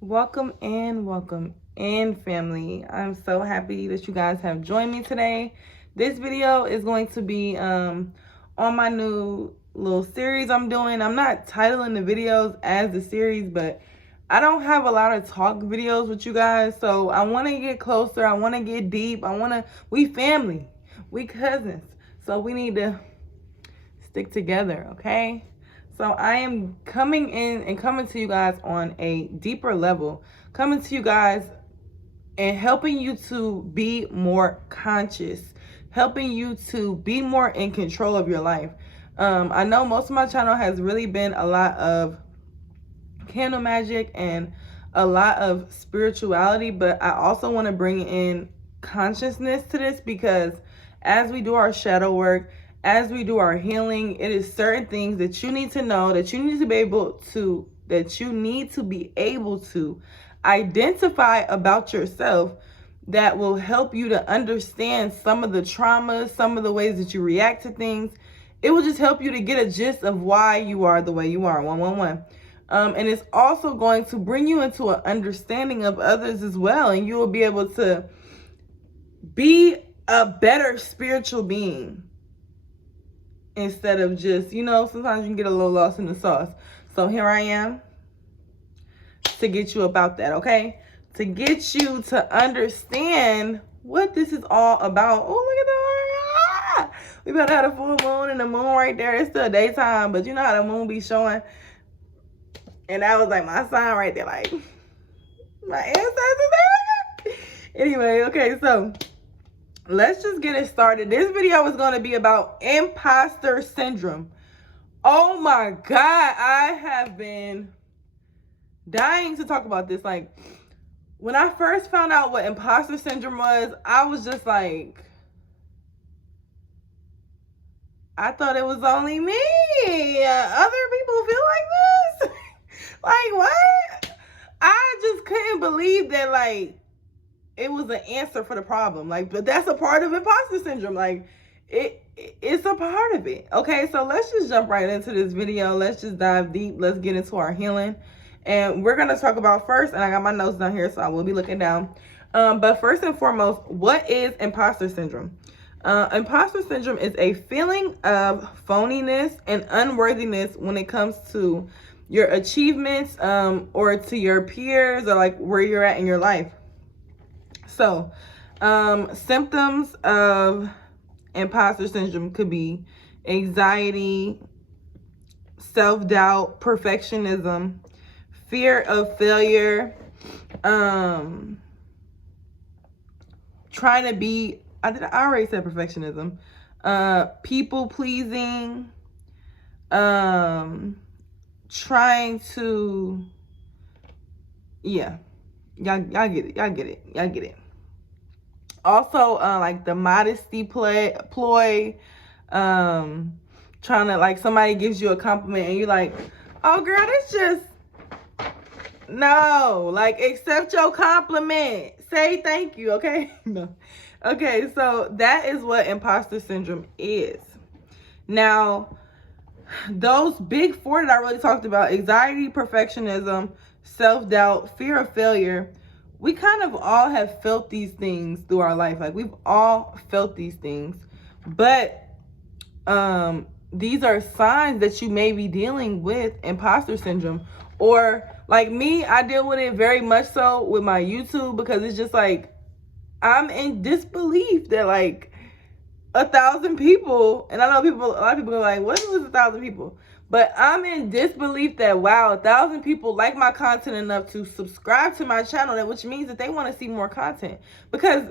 Welcome in, family. I'm so happy that you guys have joined me today. This video is going to be on my new little series I'm doing. I'm not titling the videos as the series, but I don't have a lot of talk videos with you guys, so I want to get closer. I want to get deep. We family, we cousins, so we need to stick together, okay? So I am coming in and coming to you guys on a deeper level, coming to you guys and helping you to be more conscious, helping you to be more in control of your life. I know most of my channel has really been a lot of candle magic and a lot of spirituality, but I also want to bring in consciousness to this, because as we do our shadow work, as we do our healing, it is certain things that you need to know, that you need to be able to identify about yourself, that will help you to understand some of the traumas, some of the ways that you react to things. It will just help you to get a gist of why you are the way you are. 111. And it's also going to bring you into an understanding of others as well, and you will be able to be a better spiritual being, instead of just, sometimes you can get a little lost in the sauce. So here I am to get you about that, okay? To get you to understand what this is all about. Oh, look at that. We about to have a full moon, and the moon right there. It's still daytime, but you know how the moon be showing. And that was like my sign right there, like my ancestors. Anyway, okay, so let's just get it started. This video is going to be about imposter syndrome. Oh my God, I have been dying to talk about this. Like, when I first found out what imposter syndrome was, I was just like, I thought it was only me. Other people feel like this? Like, what? I just couldn't believe that, like, it was an answer for the problem. Like, but that's a part of imposter syndrome. Like, it's a part of it. Okay, so let's just jump right into this video. Let's just dive deep. Let's get into our healing. And we're going to talk about first, and I got my notes down here, so I will be looking down. But first and foremost, what is imposter syndrome? Imposter syndrome is a feeling of phoniness and unworthiness when it comes to your achievements, or to your peers, or like where you're at in your life. So, symptoms of imposter syndrome could be anxiety, self-doubt, perfectionism, fear of failure, trying to be, I already said perfectionism, people pleasing, trying to, yeah, y'all get it. Also, like the modesty ploy, trying to, like, somebody gives you a compliment and you're like, oh girl, that's just, no, like, accept your compliment, say thank you, okay? No. Okay, so that is what imposter syndrome is. Now, those big four that I really talked about, anxiety, perfectionism, self-doubt, fear of failure, we kind of all have felt these things through our life. Like, we've all felt these things, but these are signs that you may be dealing with imposter syndrome. Or like me, I deal with it very much so with my YouTube, because it's just like, I'm in disbelief that, like, 1,000 people, and I know a lot of people are like, what is 1,000 people? But I'm in disbelief that, wow, 1,000 people like my content enough to subscribe to my channel, which means that they want to see more content. Because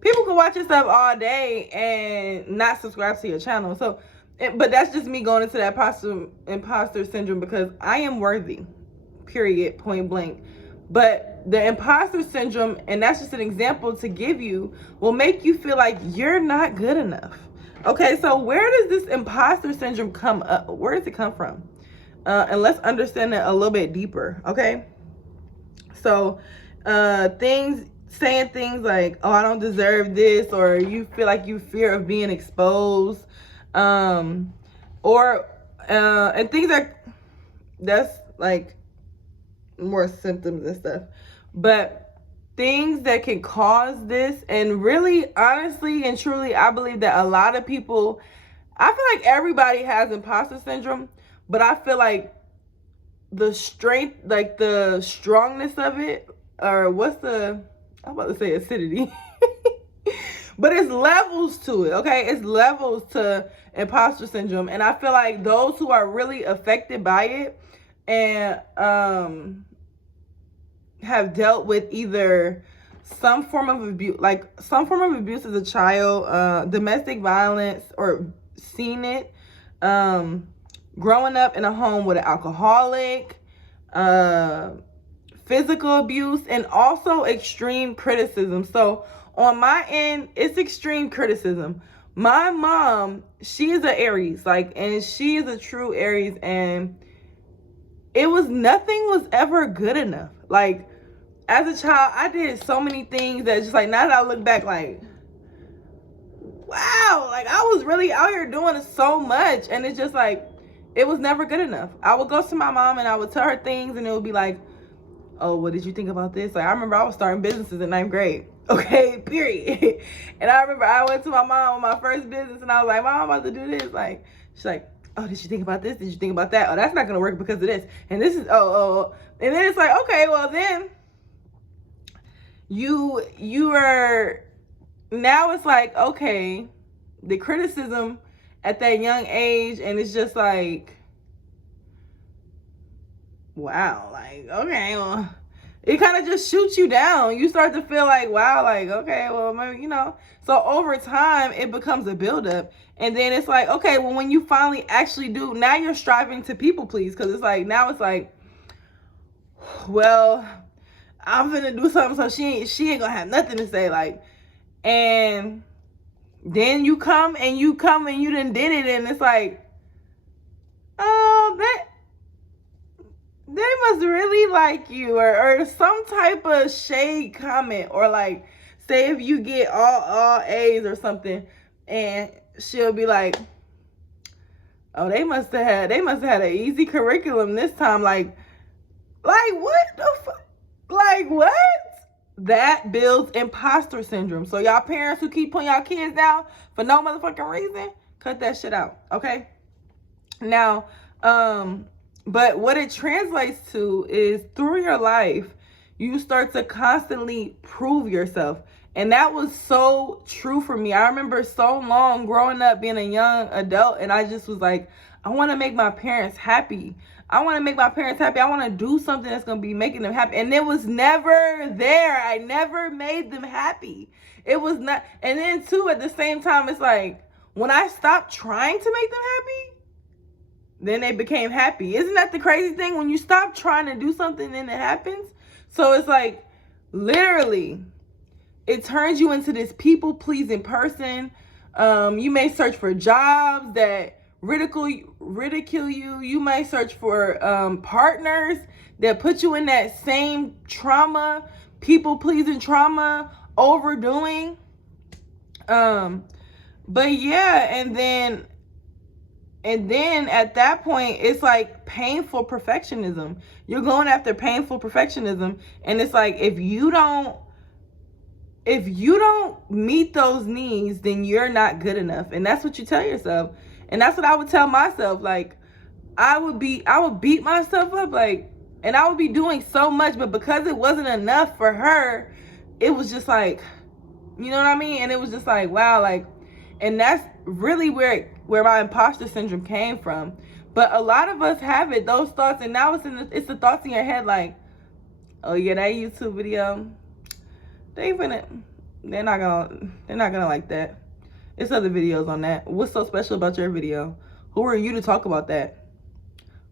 people can watch your stuff all day and not subscribe to your channel. So, but that's just me going into that imposter syndrome, because I am worthy, period, point blank. But the imposter syndrome, and that's just an example to give you, will make you feel like you're not good enough. Okay, so where does this imposter syndrome come up? Where does it come from? And let's understand it a little bit deeper, okay? So, saying things like, oh, I don't deserve this, or you feel like you fear of being exposed, or and things that's like more symptoms and stuff. But things that can cause this, and really, honestly and truly, I believe that a lot of people, I feel like everybody has imposter syndrome, but I feel like the strength, like the strongness of it, or I'm about to say acidity. But it's levels to it, okay? It's levels to imposter syndrome. And I feel like those who are really affected by it and have dealt with either some form of abuse, as a child, domestic violence, or seen it, growing up in a home with an alcoholic, physical abuse, and also extreme criticism. So on my end, it's extreme criticism. My mom, she is an Aries, and she is a true Aries, and nothing was ever good enough. Like, as a child, I did so many things that just, now that I look back, wow, I was really out here doing so much, and it's just it was never good enough. I would go to my mom and I would tell her things, and it would be like, oh, what did you think about this? I remember I was starting businesses in 9th grade. Okay, period. And I remember I went to my mom on my first business, and I was like, Mom, I'm about to do this. She's like, oh, did you think about this? Did you think about that? Oh, that's not going to work because of this. And this is, oh. And then it's like, okay, well then you are, now it's like, okay, the criticism at that young age, and it's just like, wow, okay, well, it kind of just shoots you down. You start to feel like, wow, okay, well, maybe, So over time, it becomes a buildup. And then it's like, okay, well, when you finally actually do, now you're striving to people please. Because it's now it's like, well, I'm gonna do something so she ain't gonna have nothing to say. And then you come and you done did it. And it's like, oh, they must really like you, or some type of shade comment, or say if you get all A's or something, and she'll be like, oh, they must have had an easy curriculum this time. What the fuck? What? That builds imposter syndrome. So y'all parents who keep putting y'all kids down for no motherfucking reason, cut that shit out, okay? Now, but what it translates to is through your life, you start to constantly prove yourself. And that was so true for me. I remember so long growing up, being a young adult, and I just was like, I want to make my parents happy. I want to make my parents happy. I want to do something that's going to be making them happy. And it was never there. I never made them happy. It was not. And then too, at the same time, it's like, when I stopped trying to make them happy, then they became happy. Isn't that the crazy thing? When you stop trying to do something, then it happens. So it's like, literally, it turns you into this people-pleasing person. You may search for jobs that ridicule you. You might search for partners that put you in that same trauma, people-pleasing trauma, overdoing. But yeah, and then at that point, it's like painful perfectionism. You're going after painful perfectionism. And it's like, if you don't meet those needs, then you're not good enough. And that's what you tell yourself. And that's what I would tell myself. I would beat myself up, and I would be doing so much, but because it wasn't enough for her, it was just like, you know what I mean? And it was just like, wow, and that's really where my imposter syndrome came from. But a lot of us have it, those thoughts, and now it's the thoughts in your head oh yeah, that YouTube video, they're not gonna like that. It's other videos on that. What's so special about your video? Who are you to talk about that?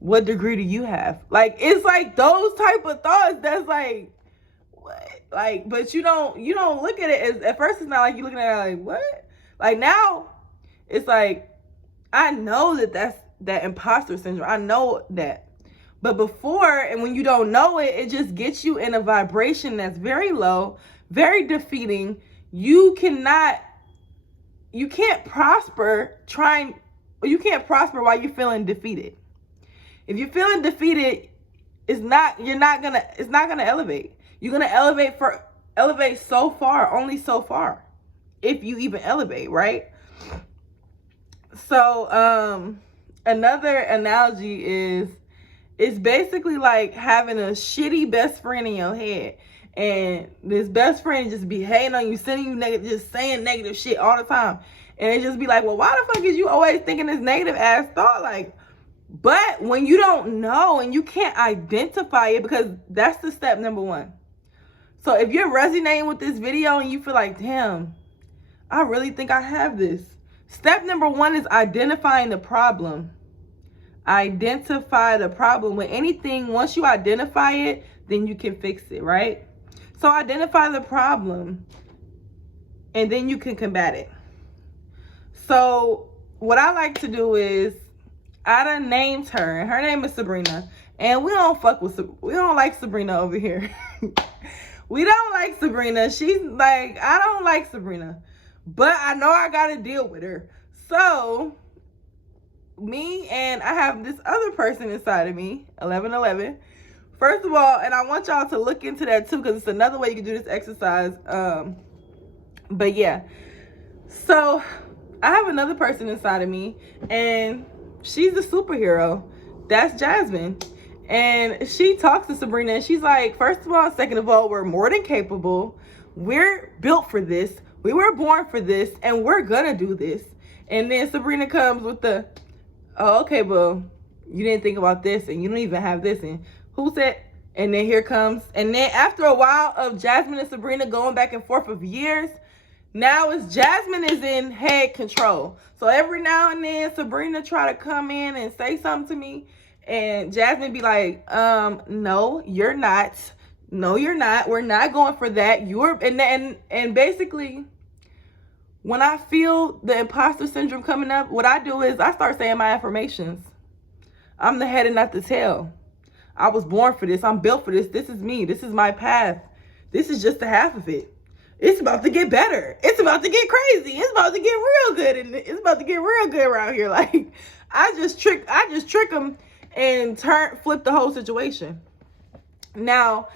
What degree do you have? It's those type of thoughts that's what? But you don't look at it as, at first it's not like you're looking at it what? Now it's I know that's that imposter syndrome. I know that. But before, and when you don't know it, it just gets you in a vibration that's very low, very defeating. You can't prosper while you're feeling defeated. If you're feeling defeated, it's not gonna elevate. You're gonna elevate so far, only so far, if you even elevate, right? So another analogy is, it's basically like having a shitty best friend in your head, and this best friend just be hating on you, sending you negative, just saying negative shit all the time, and it just be like, well, why the fuck is you always thinking this negative ass thought? Like, but when you don't know and you can't identify it, because that's the step number one. So if you're resonating with this video and you feel like, damn, I really think I have this. Step number one is identifying the problem. Identify the problem with anything. Once you identify it, then you can fix it, right? So identify the problem and then you can combat it. So what I like to do is, I done named her, and her name is Sabrina, and we don't like Sabrina over here. We don't like Sabrina. She's like, I don't like Sabrina, but I know I gotta deal with her. So I have this other person inside of me, 1111. First of all, and I want y'all to look into that too, because it's another way you can do this exercise. But yeah, so I have another person inside of me, and she's a superhero. That's Jasmine. And she talks to Sabrina, and she's like, first of all, second of all, we're more than capable. We're built for this. We were born for this, and we're gonna do this. And then Sabrina comes with the, oh, okay, well, you didn't think about this, and you don't even have this, and who said? And then here comes, and then after a while of Jasmine and Sabrina going back and forth of years, now it's Jasmine is in head control. So every now and then Sabrina try to come in and say something to me, and Jasmine be like, no, you're not. No, you're not. We're not going for that. You're and basically, when I feel the imposter syndrome coming up, what I do is I start saying my affirmations. I'm the head and not the tail. I was born for this. I'm built for this. This is me. This is my path. This is just the half of it. It's about to get better. It's about to get crazy. It's about to get real good, and it's about to get real good around here. Like, I just trick them and flip the whole situation. Now,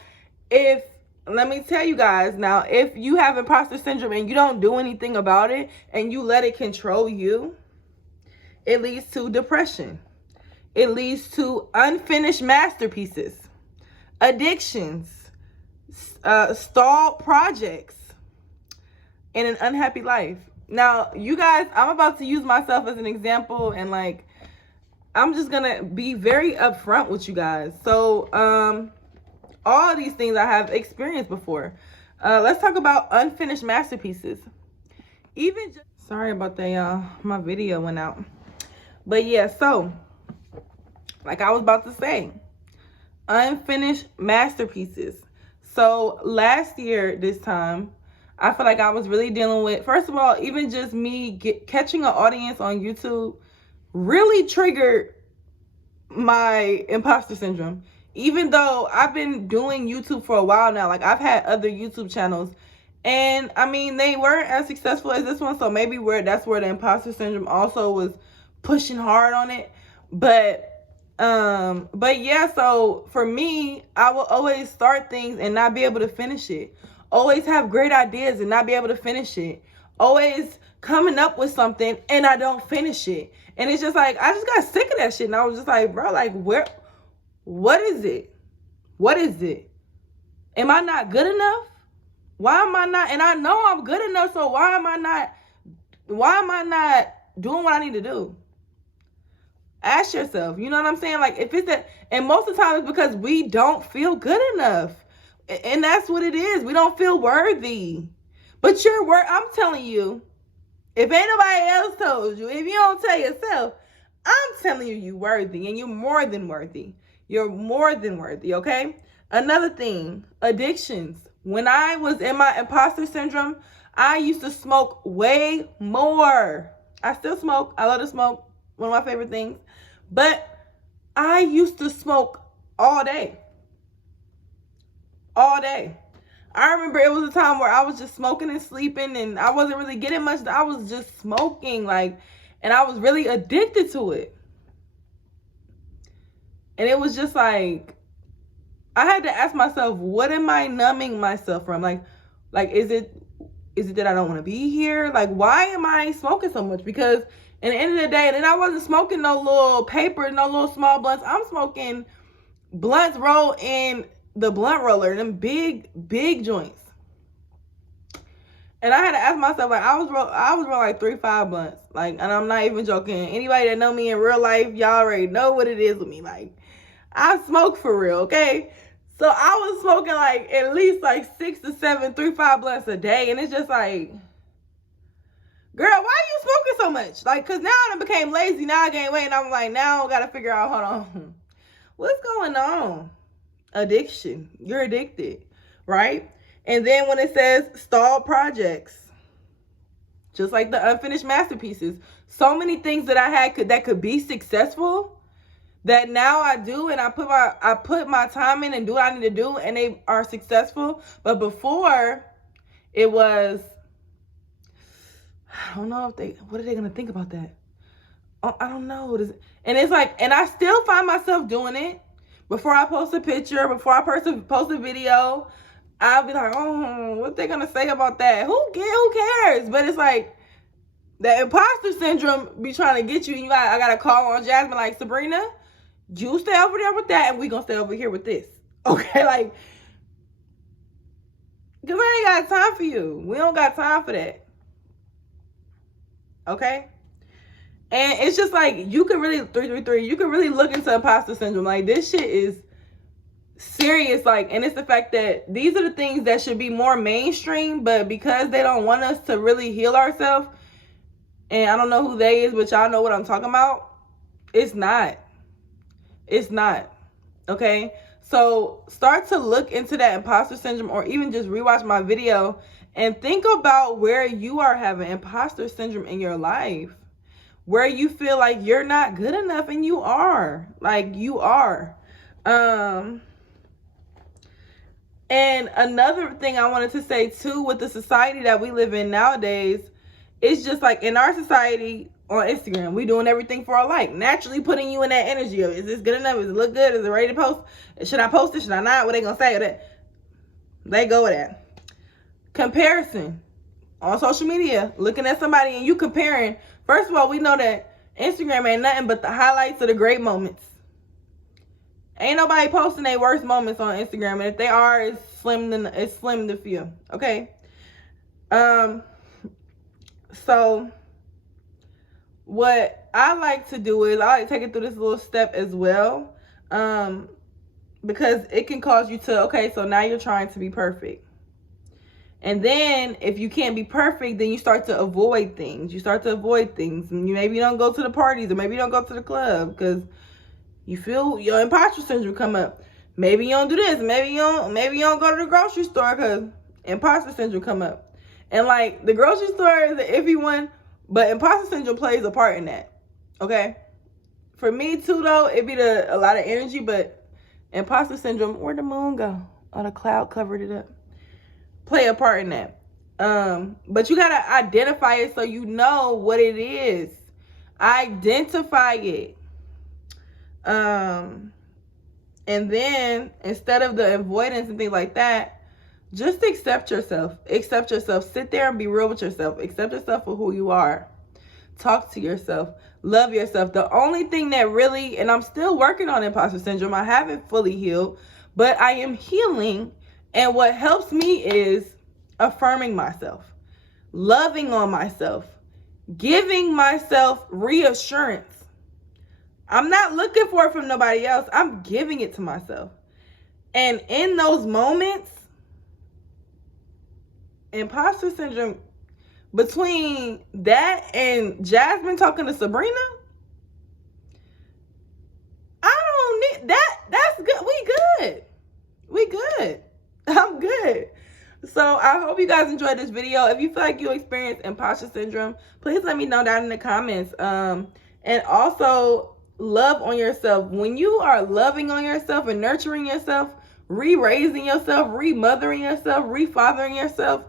let me tell you guys, now, if you have imposter syndrome and you don't do anything about it and you let it control you, it leads to depression. It leads to unfinished masterpieces, addictions, stalled projects, and an unhappy life. Now, you guys, I'm about to use myself as an example, and like, I'm just gonna be very upfront with you guys. So, all of these things I have experienced before. Let's talk about unfinished masterpieces. Sorry about that, y'all. My video went out. But yeah, so, like I was about to say, unfinished masterpieces. So last year, this time, I feel like I was really dealing with, first of all, even just me catching an audience on YouTube really triggered my imposter syndrome. Even though I've been doing YouTube for a while now, like I've had other YouTube channels, and I mean, they weren't as successful as this one, so maybe that's where the imposter syndrome also was pushing hard on it. But yeah, so for me, I will always start things and not be able to finish it. Always have great ideas and not be able to finish it. Always coming up with something and I don't finish it. And it's just like, I just got sick of that shit. And I was just like, bro, like, what is it? What is it? Am I not good enough? Why am I not? And I know I'm good enough, so why am I not doing what I need to do? Ask yourself, you know what I'm saying? Like, if it's that, and most of the time it's because we don't feel good enough. And that's what it is. We don't feel worthy. But I'm telling you, if ain't nobody else told you, if you don't tell yourself, I'm telling you, you're worthy, and you're more than worthy. You're more than worthy, okay? Another thing, addictions. When I was in my imposter syndrome, I used to smoke way more. I still smoke. I love to smoke. One of my favorite things. But I used to smoke all day. All day. I remember it was a time where I was just smoking and sleeping, and I wasn't really getting much. I was just smoking, like, and I was really addicted to it. And it was just like, I had to ask myself, what am I numbing myself from? Like is it that I don't want to be here? Like, why am I smoking so much? Because at the end of the day, and I wasn't smoking no little paper, no little small blunts. I'm smoking blunts rolled in the blunt roller, them big joints. And I had to ask myself, like, I was rolling like 3-5 blunts. Like, and I'm not even joking. Anybody that know me in real life, y'all already know what it is with me. Like, I smoke for real, okay? So I was smoking like at least like 6 to 7, 3-5 blunts a day. And it's just like, girl, why are you smoking so much? Like, cause now I became lazy. Now I gained weight, and I'm like, now I gotta figure out, hold on, what's going on? Addiction. You're addicted, right? And then when it says stalled projects, just like the unfinished masterpieces, so many things that I had that could be successful that now I do, and I put my time in and do what I need to do, and they are successful. But before, it was, I don't know what are they gonna think about that? I don't know. And it's like, and I still find myself doing it. Before I post a picture, before I post a video, I'll be like, oh, what they gonna say about that? Who cares? But it's like, the imposter syndrome be trying to get you. I gotta call on Jasmine, like, Sabrina, you stay over there with that, and we gonna stay over here with this. Okay, like, because I ain't got time for you. We don't got time for that. Okay? And it's just like, you can really, 333, you can really look into imposter syndrome. Like, this shit is serious. Like, and it's the fact that these are the things that should be more mainstream, but because they don't want us to really heal ourselves, and I don't know who they is, but y'all know what I'm talking about, it's not. Okay? So start to look into that imposter syndrome, or even just rewatch my video and think about where you are having imposter syndrome in your life, where you feel like you're not good enough, and you are. Like, you are. And another thing I wanted to say too, with the society that we live in nowadays, it's just like, in our society on Instagram, we doing everything for a like, naturally putting you in that energy of, is this good enough? Does it look good? Is it ready to post? Should I post it? Should I not? What they gonna say? They go with that. Comparison on social media, looking at somebody and you comparing. First of all, we know that Instagram ain't nothing but the highlights of the great moments. Ain't nobody posting their worst moments on Instagram, and if they are, it's slim to few. Okay. So what I like to do is, I like to take it through this little step as well, because it can cause you to, okay, so now you're trying to be perfect. And then if you can't be perfect, then you start to avoid things. And maybe you don't go to the parties, or maybe you don't go to the club because you feel your imposter syndrome come up. Maybe you don't do this. Maybe you don't go to the grocery store because imposter syndrome come up. And like, the grocery store is an iffy one, but imposter syndrome plays a part in that. Okay? For me too, though, it be a lot of energy, but imposter syndrome, where'd the moon go? Oh, the cloud covered it up. Play a part in that. But you gotta identify it so you know what it is. Identify it. And then, instead of the avoidance and things like that, just accept yourself. Sit there and be real with yourself. Accept yourself for who you are. Talk to yourself. Love yourself. The only thing that really, and I'm still working on imposter syndrome, I haven't fully healed, but I am healing. And what helps me is affirming myself, loving on myself, giving myself reassurance. I'm not looking for it from nobody else. I'm giving it to myself. And in those moments, imposter syndrome, between that and Jasmine talking to Sabrina, I don't need that. That's good. We good. I'm good. So I hope you guys enjoyed this video. If you feel like you experienced imposter syndrome, please let me know down in the comments. And also, love on yourself. When you are loving on yourself and nurturing yourself, re-raising yourself, re-mothering yourself, re-fathering yourself,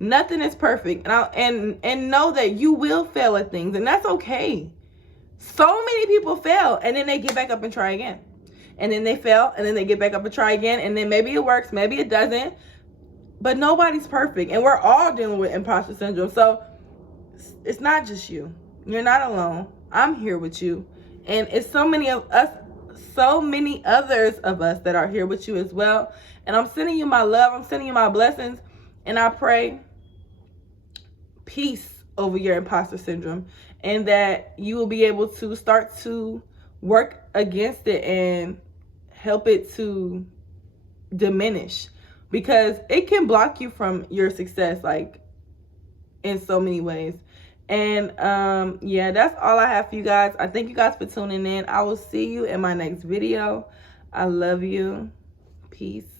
nothing is perfect. And know that you will fail at things, and that's okay. So many people fail and then they get back up and try again. And then they fail and then they get back up and try again. And then maybe it works, maybe it doesn't. But nobody's perfect. And we're all dealing with imposter syndrome. So it's not just you. You're not alone. I'm here with you. And it's so many of us, so many others of us that are here with you as well. And I'm sending you my love. I'm sending you my blessings. And I pray peace over your imposter syndrome, and that you will be able to start to work against it and help it to diminish, because it can block you from your success, like, in so many ways. And yeah, that's all I have for you guys. I thank you guys for tuning in. I will see you in my next video. I love you. Peace.